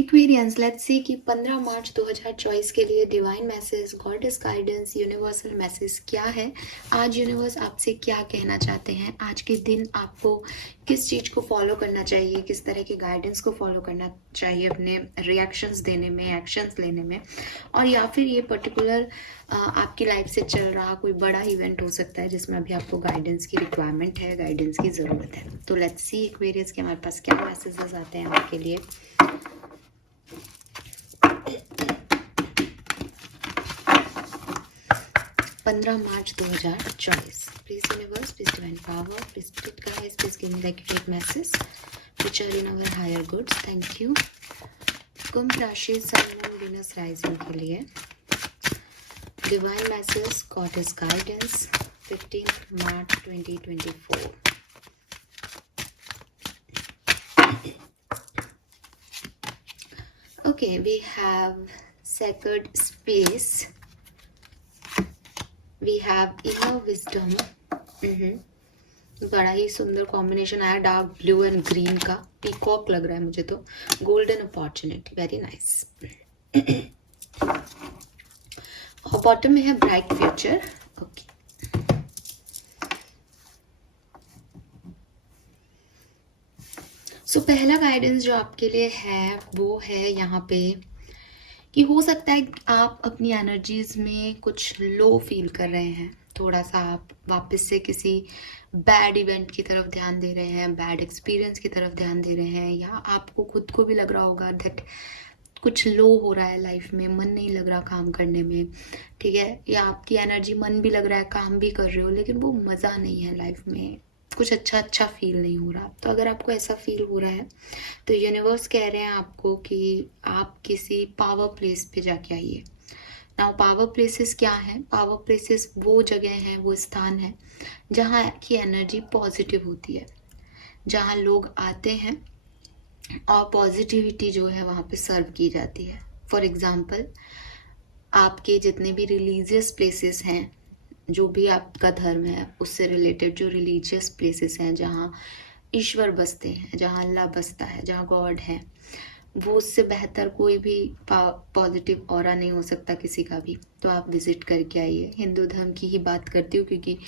Aquarians, let's see कि 15 मार्च 2024 के लिए divine message, goddess guidance, universal message क्या है। आज यूनिवर्स आपसे क्या कहना चाहते हैं। आज के दिन आपको किस चीज़ को फॉलो करना चाहिए, किस तरह के गाइडेंस को फॉलो करना चाहिए अपने रिएक्शंस देने में, एक्शंस लेने में, और या फिर ये पर्टिकुलर आपकी लाइफ से चल रहा कोई बड़ा इवेंट हो सकता है जिसमें अभी आपको गाइडेंस की रिक्वायरमेंट है, गाइडेंस की ज़रूरत है। तो लेट्स सी एक्वेरियंस के हमारे पास क्या मैसेजेस आते हैं आपके लिए। 15 मार्च 2024। Please universe, please divine power, please spirit guides, please give me the accurate message which are in our higher goods. Thank you. कुंभ राशि, सन, मून, वीनस राइजिंग के लिए डिवाइन मैसेज, गॉडेस गाइडेंस, 15 मार्च 2024। Okay, we have sacred space, we have inner wisdom। बड़ा ही सुंदर combination आया, dark blue and green का, peacock लग रहा है मुझे तो। Golden opportunity, very nice. और बॉटम में है ब्राइट फ्यूचर। ओके, सो पहला गाइडेंस जो आपके लिए है वो है यहाँ पे कि हो सकता है आप अपनी एनर्जीज में कुछ लो फील कर रहे हैं, थोड़ा सा आप वापस से किसी बैड इवेंट की तरफ ध्यान दे रहे हैं, बैड एक्सपीरियंस की तरफ ध्यान दे रहे हैं, या आपको खुद को भी लग रहा होगा दैट कुछ लो हो रहा है लाइफ में, मन नहीं लग रहा काम करने में, ठीक है, या आपकी एनर्जी, मन भी लग रहा है, काम भी कर रहे हो, लेकिन वो मज़ा नहीं है लाइफ में, कुछ अच्छा फील नहीं हो रहा। तो अगर आपको ऐसा फील हो रहा है तो यूनिवर्स कह रहे हैं आपको कि आप किसी पावर प्लेस पे जाके आइए। नाउ पावर प्लेसेस क्या हैं? पावर प्लेसेस वो जगह हैं, वो स्थान है जहाँ की एनर्जी पॉजिटिव होती है, जहाँ लोग आते हैं और पॉजिटिविटी जो है वहाँ पे सर्व की जाती है। फॉर एग्जाम्पल, आपके जितने भी रिलीजियस प्लेसेस हैं, जो भी आपका धर्म है उससे रिलेटेड जो रिलीजियस प्लेसेस हैं, जहाँ ईश्वर बसते हैं, जहाँ अल्लाह बसता है, जहाँ गॉड है, वो उससे बेहतर कोई भी पॉजिटिव ऑरा नहीं हो सकता किसी का भी। तो आप विजिट करके आइए। हिंदू धर्म की ही बात करती हूँ क्योंकि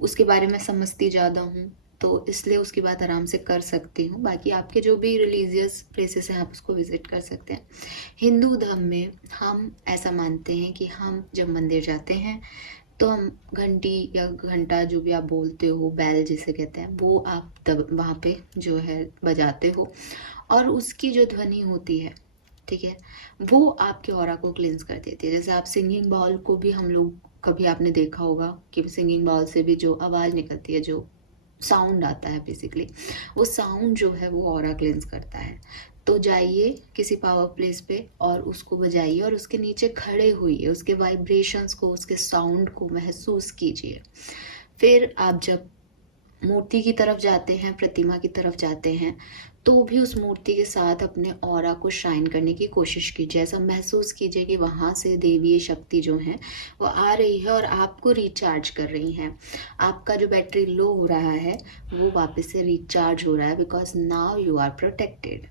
उसके बारे में समझती ज़्यादा हूँ, तो इसलिए उसकी बात आराम से कर सकती हूँ। बाकी आपके जो भी रिलीजियस प्लेसेस हैं आप उसको विजिट कर सकते हैं। हिंदू धर्म में हम ऐसा मानते हैं कि हम जब मंदिर जाते हैं तो हम घंटी या घंटा जो भी आप बोलते हो, बैल जिसे कहते हैं, वो आप तब वहाँ पे जो है बजाते हो, और उसकी जो ध्वनि होती है, ठीक है, वो आपके ऑरा को क्लींस कर देती है। जैसे आप सिंगिंग बाउल को भी, हम लोग कभी आपने देखा होगा कि सिंगिंग बाउल से भी जो आवाज़ निकलती है, जो साउंड आता है, बेसिकली वो साउंड जो है वो ऑरा क्लेंस करता है। तो जाइए किसी पावर प्लेस पे और उसको बजाइए और उसके नीचे खड़े होइए, उसके वाइब्रेशंस को, उसके साउंड को महसूस कीजिए। फिर आप जब मूर्ति की तरफ जाते हैं, प्रतिमा की तरफ जाते हैं, तो भी उस मूर्ति के साथ अपने ऑरा को शाइन करने की कोशिश कीजिए। ऐसा महसूस कीजिए कि वहाँ से देवीय शक्ति जो है वो आ रही है और आपको रिचार्ज कर रही हैं। आपका जो बैटरी लो हो रहा है वो वापस से रिचार्ज हो रहा है, because now you are protected.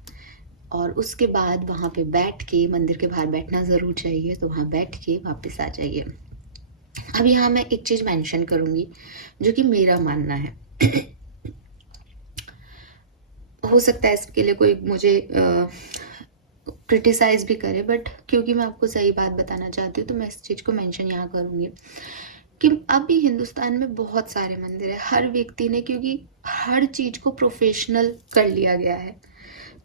और उसके बाद वहाँ पे बैठ के, मंदिर के बाहर बैठना ज़रूर चाहिए, तो वहाँ बैठ के वापस आ जाइए। अब यहाँ मैं एक चीज़ मेंशन करूँगी जो कि मेरा मानना है। हो सकता है इसके लिए कोई मुझे क्रिटिसाइज भी करे, बट क्योंकि मैं आपको सही बात बताना चाहती हूँ तो मैं इस चीज़ को मेंशन यहाँ करूँगी कि अभी हिंदुस्तान में बहुत सारे मंदिर है, हर व्यक्ति ने, क्योंकि हर चीज़ को प्रोफेशनल कर लिया गया है।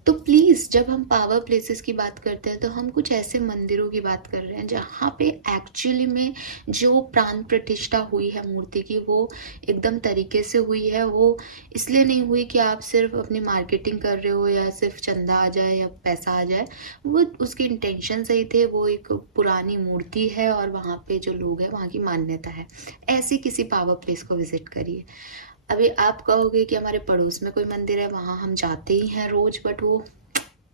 तो प्लीज़, जब हम पावर प्लेसेस की बात करते हैं तो हम कुछ ऐसे मंदिरों की बात कर रहे हैं जहाँ पे एक्चुअली में जो प्राण प्रतिष्ठा हुई है मूर्ति की, वो एकदम तरीके से हुई है। वो इसलिए नहीं हुई कि आप सिर्फ अपनी मार्केटिंग कर रहे हो या सिर्फ चंदा आ जाए या पैसा आ जाए। वो उसके इंटेंशन सही थे, वो एक पुरानी मूर्ति है और वहाँ पे जो लोग हैं वहाँ की मान्यता है। ऐसी किसी पावर प्लेस को विजिट करिए। अभी आप कहोगे कि हमारे पड़ोस में कोई मंदिर है, वहाँ हम जाते ही हैं रोज, बट वो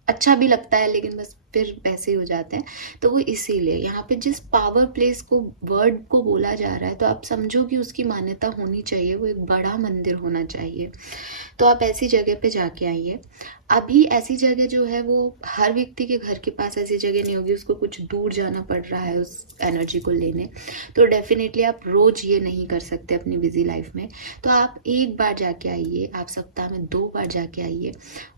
अच्छा भी लगता है लेकिन बस फिर वैसे ही हो जाते हैं। तो वो इसीलिए यहाँ पे जिस पावर प्लेस को, वर्ड को बोला जा रहा है, तो आप समझो कि उसकी मान्यता होनी चाहिए, वो एक बड़ा मंदिर होना चाहिए। तो आप ऐसी जगह पे जाके आइए। अभी ऐसी जगह जो है वो हर व्यक्ति के घर के पास ऐसी जगह नहीं होगी, उसको कुछ दूर जाना पड़ रहा है उस एनर्जी को लेने। तो डेफिनेटली आप रोज ये नहीं कर सकते अपनी बिजी लाइफ में। तो आप एक बार जाके आइए, आप सप्ताह में 2 बार जाके आइए।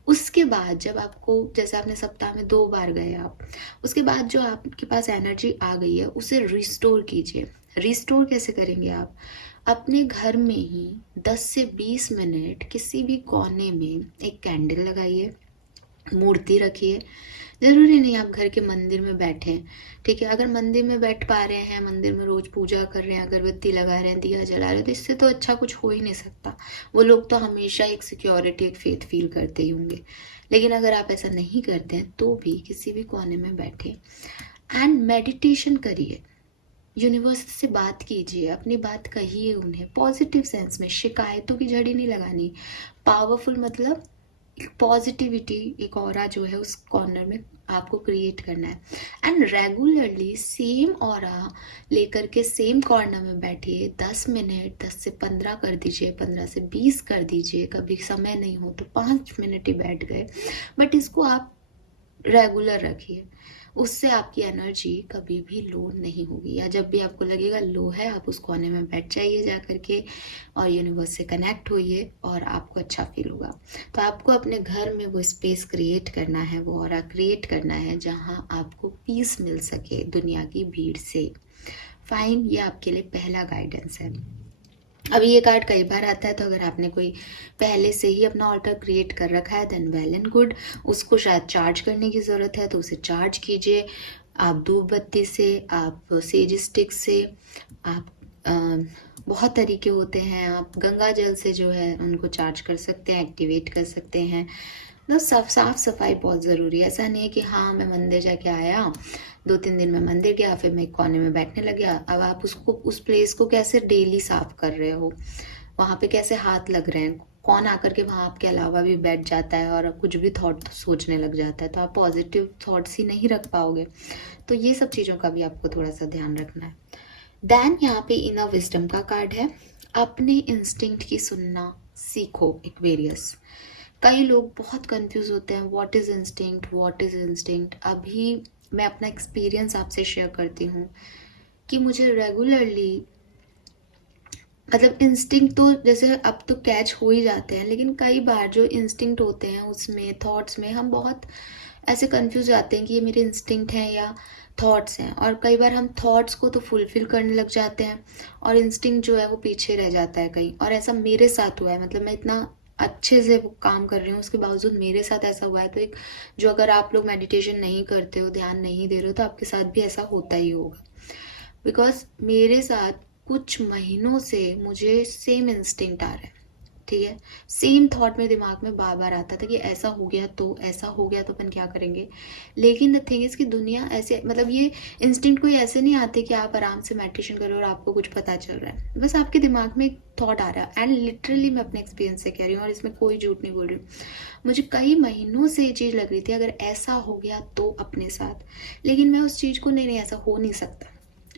उसके बाद जब आपको, जैसे आपने सप्ताह में 2 बार गए आप, उसके बाद जो आपके पास एनर्जी आ गई है उसे रिस्टोर कीजिए। रिस्टोर कैसे करेंगे आप? अपने घर में ही 10 से 20 मिनट किसी भी कोने में एक कैंडल लगाइए, मूर्ति रखिए। ज़रूरी नहीं आप घर के मंदिर में बैठें, ठीक है? अगर मंदिर में बैठ पा रहे हैं, मंदिर में रोज़ पूजा कर रहे हैं, अगरबत्ती लगा रहे हैं, दिया जला रहे हैं, तो इससे तो अच्छा कुछ हो ही नहीं सकता। वो लोग तो हमेशा एक सिक्योरिटी, एक फेथ फील करते ही होंगे। लेकिन अगर आप ऐसा नहीं करते हैं तो भी किसी भी कोने में बैठे एंड मेडिटेशन करिए, यूनिवर्स से बात कीजिए, अपनी बात कहिए उन्हें पॉजिटिव सेंस में। शिकायतों की झड़ी नहीं लगानी, पावरफुल मतलब एक पॉजिटिविटी, एक ऑरा जो है उस कॉर्नर में आपको क्रिएट करना है। एंड रेगुलरली सेम ऑरा लेकर के सेम कॉर्नर में बैठिए। 10 मिनट, 10 से 15 कर दीजिए, 15 से 20 कर दीजिए। कभी समय नहीं हो तो 5 मिनट ही बैठ गए, बट इसको आप रेगुलर रखिए। उससे आपकी एनर्जी कभी भी लो नहीं होगी, या जब भी आपको लगेगा लो है, आप उस कोने में बैठ जाइए जा करके और यूनिवर्स से कनेक्ट होइए और आपको अच्छा फील होगा। तो आपको अपने घर में वो स्पेस क्रिएट करना है, वो ऑरा क्रिएट करना है जहाँ आपको पीस मिल सके दुनिया की भीड़ से। फाइन, ये आपके लिए पहला गाइडेंस है। अभी ये कार्ड कई बार आता है, तो अगर आपने कोई पहले से ही अपना ऑल्टर क्रिएट कर रखा है देन वेल एंड गुड। उसको शायद चार्ज करने की ज़रूरत है तो उसे चार्ज कीजिए। आप धूप बत्ती से, आप सेज स्टिक से, आप बहुत तरीके होते हैं, आप गंगा जल से जो है उनको चार्ज कर सकते हैं, एक्टिवेट कर सकते हैं। मतलब साफ सफाई बहुत ज़रूरी है। ऐसा नहीं है कि हाँ मैं मंदिर जाके आया, 2-3 दिन में मंदिर गया, फिर मैं एक कोने में बैठने लग गया। अब आप उसको, उस प्लेस को कैसे डेली साफ कर रहे हो, वहाँ पे कैसे हाथ लग रहे हैं, कौन आकर के वहाँ आपके अलावा भी बैठ जाता है और कुछ भी थॉट सोचने लग जाता है, तो आप पॉजिटिव थॉट्स ही नहीं रख पाओगे। तो ये सब चीज़ों का भी आपको थोड़ा सा ध्यान रखना है। देन यहाँ पे इनर विजडम का कार्ड है। अपने इंस्टिंक्ट की सुनना सीखो, एक्वेरियस। कई लोग बहुत कंफ्यूज होते हैं, what is instinct, what is instinct. अभी मैं अपना एक्सपीरियंस आपसे शेयर करती हूँ कि मुझे रेगुलरली, मतलब इंस्टिंक्ट तो जैसे अब तो कैच हो ही जाते हैं, लेकिन कई बार जो इंस्टिंक्ट होते हैं उसमें, थॉट्स में हम बहुत ऐसे कंफ्यूज जाते हैं कि ये मेरे इंस्टिंक्ट हैं या थॉट्स हैं। और कई बार हम थॉट्स को तो फुलफिल करने लग जाते हैं और इंस्टिंक्ट जो है वो पीछे रह जाता है कहीं। और ऐसा मेरे साथ हुआ है, मतलब मैं इतना अच्छे से वो काम कर रही हूँ, उसके बावजूद मेरे साथ ऐसा हुआ है। तो एक जो, अगर आप लोग मेडिटेशन नहीं करते हो, ध्यान नहीं दे रहे हो, तो आपके साथ भी ऐसा होता ही होगा। बिकॉज मेरे साथ कुछ महीनों से मुझे सेम इंस्टिंक्ट आ रहा है, ठीक है? सेम थॉट मेरे दिमाग में बार बार आता था कि ऐसा हो गया तो, ऐसा हो गया तो अपन क्या करेंगे। लेकिन द थिंग इज कि दुनिया ऐसे, मतलब ये इंस्टिंक्ट कोई ऐसे नहीं आते कि आप आराम से मेडिटेशन करो और आपको कुछ पता चल रहा है, बस आपके दिमाग में एक थॉट आ रहा है। एंड लिटरली मैं अपने एक्सपीरियंस से कह रही हूँ और इसमें कोई झूठ नहीं बोल रही हूँ। मुझे कई महीनों से ये चीज़ लग रही थी, अगर ऐसा हो गया तो अपने साथ। लेकिन मैं उस चीज़ को, नहीं ऐसा हो नहीं सकता,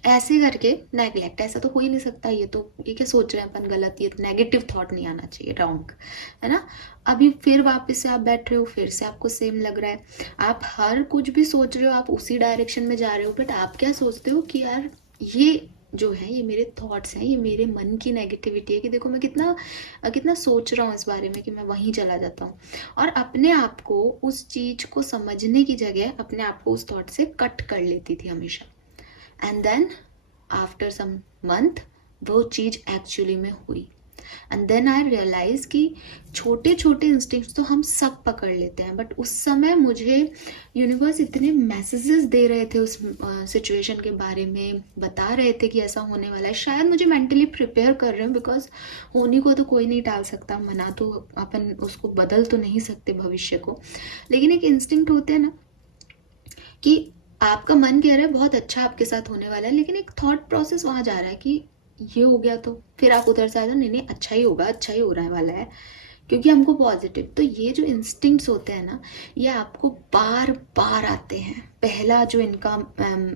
ऐसे करके नेगलेक्ट, ऐसा तो हो ही नहीं सकता, ये क्या सोच रहे हैं अपन गलत, ये तो नेगेटिव थॉट नहीं आना चाहिए, रॉन्ग है ना। अभी फिर वापस से आप बैठ रहे हो, फिर से आपको सेम लग रहा है, आप हर कुछ भी सोच रहे हो, आप उसी डायरेक्शन में जा रहे हो, बट आप क्या सोचते हो कि यार ये जो है ये मेरे थॉट्स हैं, ये मेरे मन की नेगेटिविटी है, कि देखो मैं कितना कितना सोच रहा हूँ इस बारे में, कि मैं वहीं चला जाता हूँ। और अपने आप को, उस चीज़ को समझने की जगह अपने आप को उस थॉट से कट कर लेती थी हमेशा। And then after some month वो चीज़ एक्चुअली में हुई। एंड देन आई रियलाइज कि छोटे छोटे इंस्टिंक्ट्स तो हम सब पकड़ लेते हैं, बट उस समय मुझे यूनिवर्स इतने मैसेजेस दे रहे थे उस सिचुएशन के बारे में, बता रहे थे कि ऐसा होने वाला है। शायद मुझे मेंटली प्रिपेयर कर रहे हो, बिकॉज होने को तो कोई नहीं टाल सकता, मना तो अपन उसको बदल तो नहीं सकते भविष्य को। लेकिन एक इंस्टिंक्ट होते हैं ना कि आपका मन कह रहा है बहुत अच्छा आपके साथ होने वाला है, लेकिन एक थॉट प्रोसेस वहाँ जा रहा है कि ये हो गया तो, फिर आप उधर से आ जाओ, नहीं नहीं अच्छा ही होगा, अच्छा ही हो रहा है वाला है, क्योंकि हमको पॉजिटिव, तो ये जो इंस्टिंक्ट्स होते हैं ना, ये आपको बार बार आते हैं। पहला जो इनका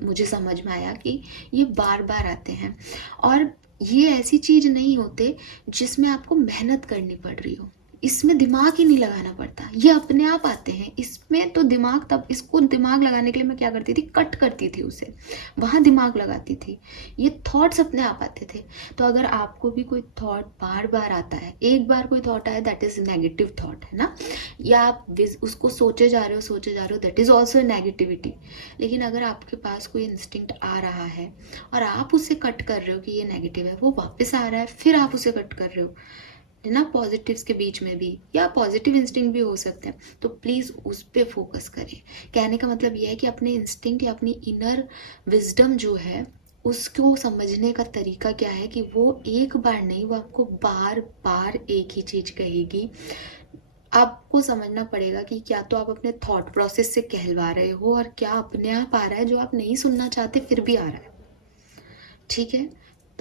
मुझे समझ में आया कि ये बार बार आते हैं, और ये ऐसी चीज नहीं होते जिसमें आपको मेहनत करनी पड़ रही हो, इसमें दिमाग ही नहीं लगाना पड़ता, ये अपने आप आते हैं। इसमें तो दिमाग, तब इसको दिमाग लगाने के लिए मैं क्या करती थी, कट करती थी उसे, वहां दिमाग लगाती थी। ये थॉट्स अपने आप आते थे। तो अगर आपको भी कोई थॉट बार बार आता है, एक बार कोई थॉट आया, दैट इज नेगेटिव थॉट, है ना, या आप उसको सोचे जा रहे हो, दैट इज ऑल्सो नेगेटिविटी। लेकिन अगर आपके पास कोई इंस्टिंक्ट आ रहा है और आप उसे कट कर रहे हो कि ये नेगेटिव है, वो वापस आ रहा है, फिर आप उसे कट कर रहे हो, है ना, पॉजिटिव्स के बीच में भी, या पॉजिटिव इंस्टिंक्ट भी हो सकते हैं, तो प्लीज़ उस पर फोकस करें। कहने का मतलब यह है कि अपने इंस्टिंक्ट या अपनी इनर विजडम जो है, उसको समझने का तरीका क्या है कि वो एक बार नहीं, वो आपको बार बार एक ही चीज़ कहेगी। आपको समझना पड़ेगा कि क्या तो आप अपने थॉट प्रोसेस से कहलवा रहे हो, और क्या अपने आप आ रहा है जो आप नहीं सुनना चाहते फिर भी आ रहा है। ठीक है,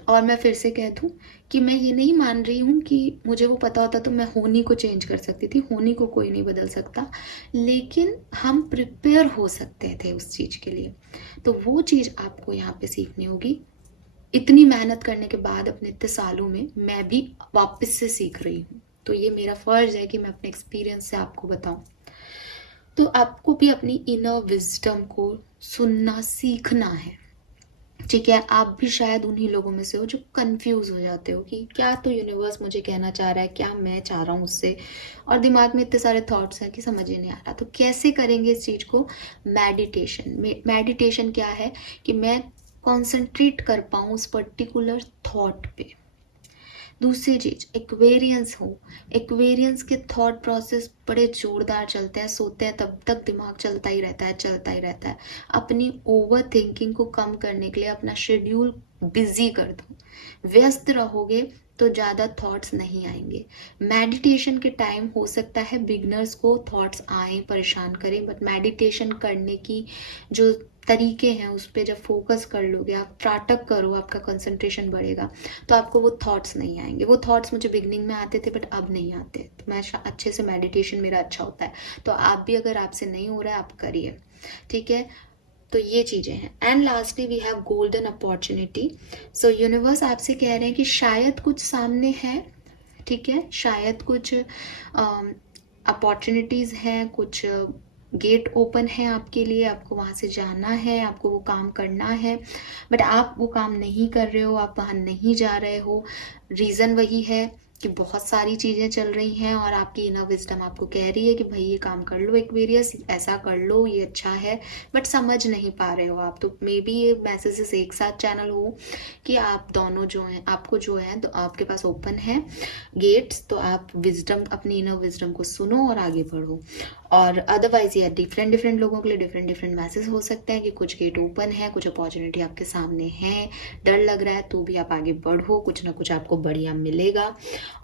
और मैं फिर से कह दूं कि मैं ये नहीं मान रही हूँ कि मुझे वो पता होता तो मैं होनी को चेंज कर सकती थी, होनी को कोई नहीं बदल सकता, लेकिन हम प्रिपेयर हो सकते थे उस चीज़ के लिए। तो वो चीज़ आपको यहाँ पे सीखनी होगी। इतनी मेहनत करने के बाद अपने इतने सालों में मैं भी वापस से सीख रही हूँ, तो ये मेरा फर्ज है कि मैं अपने एक्सपीरियंस से आपको बताऊं। तो आपको भी अपनी इनर विजडम को सुनना सीखना है। ठीक है, आप भी शायद उन्हीं लोगों में से हो जो कंफ्यूज हो जाते हो कि क्या तो यूनिवर्स मुझे कहना चाह रहा है, क्या मैं चाह रहा हूँ उससे, और दिमाग में इतने सारे थॉट्स हैं कि समझ ही नहीं आ रहा। तो कैसे करेंगे इस चीज़ को? मेडिटेशन। मेडिटेशन क्या है कि मैं कॉन्सेंट्रेट कर पाऊँ उस पर्टिकुलर थॉट पे। दूसरी चीज, एक्वेरियंस हो, एक्वेरियंस के थॉट प्रोसेस बड़े जोरदार चलते हैं, सोते हैं तब तक दिमाग चलता ही रहता है, चलता ही रहता है। अपनी ओवर थिंकिंग को कम करने के लिए अपना शेड्यूल बिजी कर दो, व्यस्त रहोगे तो ज़्यादा थॉट्स नहीं आएंगे। मेडिटेशन के टाइम हो सकता है बिगनर्स को थॉट्स आए, परेशान करें, बट मेडिटेशन करने की जो तरीके हैं उस पर जब फोकस कर लोगे, आप त्राटक करो, आपका कंसंट्रेशन बढ़ेगा, तो आपको वो थॉट्स नहीं आएंगे। वो थॉट्स मुझे बिगनिंग में आते थे बट अब नहीं आते, तो मैं अच्छे से मेडिटेशन मेरा अच्छा होता है। तो आप भी, अगर आपसे नहीं हो रहा है, आप करिए। ठीक है, तो ये चीज़ें हैं। And lastly we have golden opportunity. So universe आपसे कह रहे हैं कि शायद कुछ सामने है, ठीक है, शायद कुछ अपॉर्चुनिटीज़ हैं, कुछ गेट ओपन है आपके लिए, आपको वहाँ से जाना है, आपको वो काम करना है, बट आप वो काम नहीं कर रहे हो, आप वहाँ नहीं जा रहे हो। रीज़न वही है कि बहुत सारी चीज़ें चल रही हैं और आपकी इनर विजडम आपको कह रही है कि भाई ये काम कर लो, एक्वेरियस ऐसा कर लो, ये अच्छा है, बट समझ नहीं पा रहे हो आप। तो मे बी ये मैसेजेस एक साथ चैनल हो कि आप दोनों जो हैं, आपको जो है तो आपके पास ओपन है गेट्स, तो आप विजडम, अपनी इनर विजडम को सुनो और आगे बढ़ो। और अदरवाइज ये डिफरेंट डिफरेंट लोगों के लिए डिफरेंट डिफरेंट मैसेज हो सकते हैं कि कुछ गेट ओपन है, कुछ अपॉर्चुनिटी आपके सामने है, डर लग रहा है तो भी आप आगे बढ़ो, कुछ ना कुछ आपको बढ़िया मिलेगा।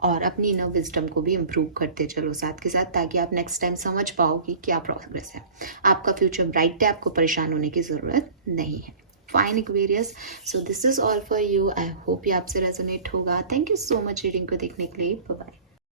और अपनी इनर विजडम को भी इम्प्रूव करते चलो साथ के साथ, ताकि आप नेक्स्ट टाइम समझ पाओ कि क्या प्रोग्रेस है। आपका फ्यूचर ब्राइट है, आपको परेशान होने की ज़रूरत नहीं है। Fine Aquarius, so this is all for you. I hope ये आपसे रेजोनेट होगा। Thank you so much reading को देखने के लिए। Bye bye.